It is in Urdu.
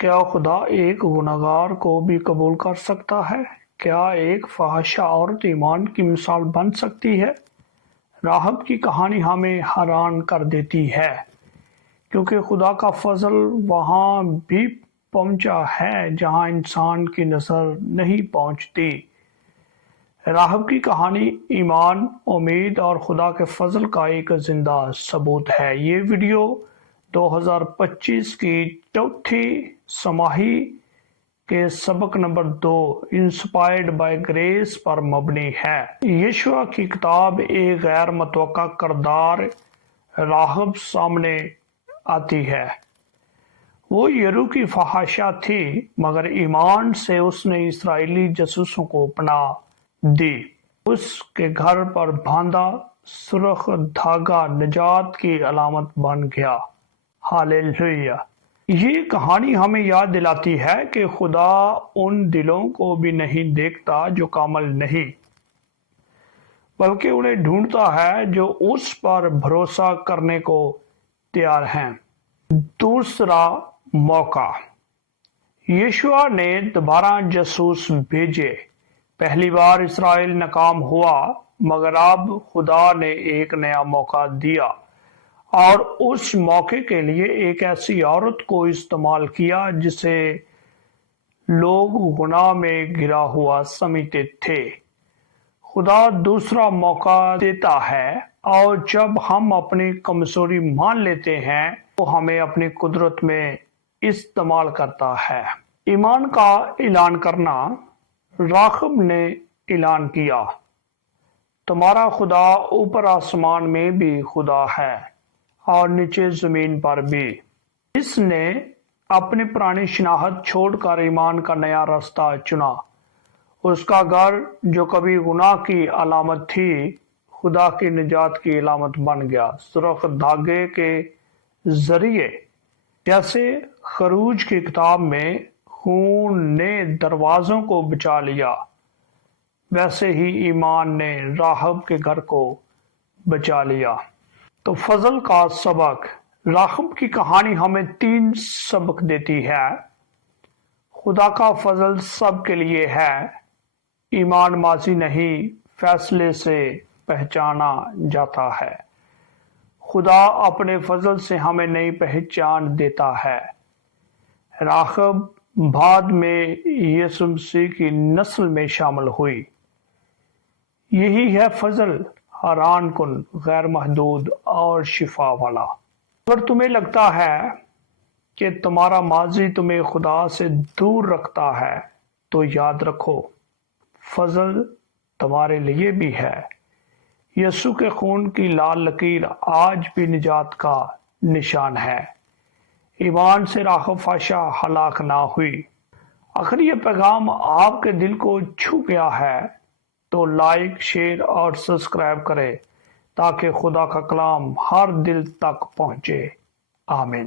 کیا خدا ایک گنہگار کو بھی قبول کر سکتا ہے؟ کیا ایک فاحشہ عورت ایمان کی مثال بن سکتی ہے؟ راہب کی کہانی ہمیں حیران کر دیتی ہے، کیونکہ خدا کا فضل وہاں بھی پہنچا ہے جہاں انسان کی نظر نہیں پہنچتی۔ راہب کی کہانی ایمان، امید اور خدا کے فضل کا ایک زندہ ثبوت ہے۔ یہ ویڈیو 2025 کی چوتھی سماہی کے سبق نمبر 2 انسپائرڈ بائی گریس پر مبنی ہے۔ یشوع کی کتاب ایک غیر متوقع کردار راہب سامنے آتی ہے۔ وہ یرو کی فحاشہ تھی، مگر ایمان سے اس نے اسرائیلی جاسوسوں کو پناہ دی۔ اس کے گھر پر باندھا سرخ دھاگا نجات کی علامت بن گیا۔ ہاللیلویہ! یہ کہانی ہمیں یاد دلاتی ہے کہ خدا ان دلوں کو بھی نہیں دیکھتا جو کامل نہیں، بلکہ انہیں ڈھونڈتا ہے جو اس پر بھروسہ کرنے کو تیار ہیں۔ دوسرا موقع۔ یشوع نے دوبارہ جاسوس بھیجے۔ پہلی بار اسرائیل ناکام ہوا، مگر اب خدا نے ایک نیا موقع دیا اور اس موقع کے لیے ایک ایسی عورت کو استعمال کیا جسے لوگ گناہ میں گرا ہوا سمجھتے تھے۔ خدا دوسرا موقع دیتا ہے، اور جب ہم اپنی کمزوری مان لیتے ہیں تو ہمیں اپنی قدرت میں استعمال کرتا ہے۔ ایمان کا اعلان کرنا۔ راہب نے اعلان کیا، تمہارا خدا اوپر آسمان میں بھی خدا ہے اور نیچے زمین پر بھی۔ اس نے اپنی پرانی شناخت چھوڑ کر ایمان کا نیا راستہ چنا۔ اس کا گھر جو کبھی گناہ کی علامت تھی، خدا کی نجات کی علامت بن گیا۔ سرخ دھاگے کے ذریعے، جیسے خروج کی کتاب میں خون نے دروازوں کو بچا لیا، ویسے ہی ایمان نے راہب کے گھر کو بچا لیا۔ تو فضل کا سبق۔ راہب کی کہانی ہمیں 3 سبق دیتی ہے۔ خدا کا فضل سب کے لیے ہے۔ ایمان ماضی نہیں، فیصلے سے پہچانا جاتا ہے۔ خدا اپنے فضل سے ہمیں نئی پہچان دیتا ہے۔ راہب بعد میں یسوع مسیح کی نسل میں شامل ہوئی۔ یہی ہے فضل، حیران کن، غیر محدود اور شفا والا۔ اگر تمہیں لگتا ہے کہ تمہارا ماضی تمہیں خدا سے دور رکھتا ہے، تو یاد رکھو، فضل تمہارے لیے بھی ہے۔ یسوع کے خون کی لال لکیر آج بھی نجات کا نشان ہے۔ ایمان سے راہب فحاشہ ہلاک نہ ہوئی۔ اگر یہ پیغام آپ کے دل کو چھو گیا ہے تو لائک، شیئر اور سبسکرائب کریں تاکہ خدا کا کلام ہر دل تک پہنچے۔ آمین۔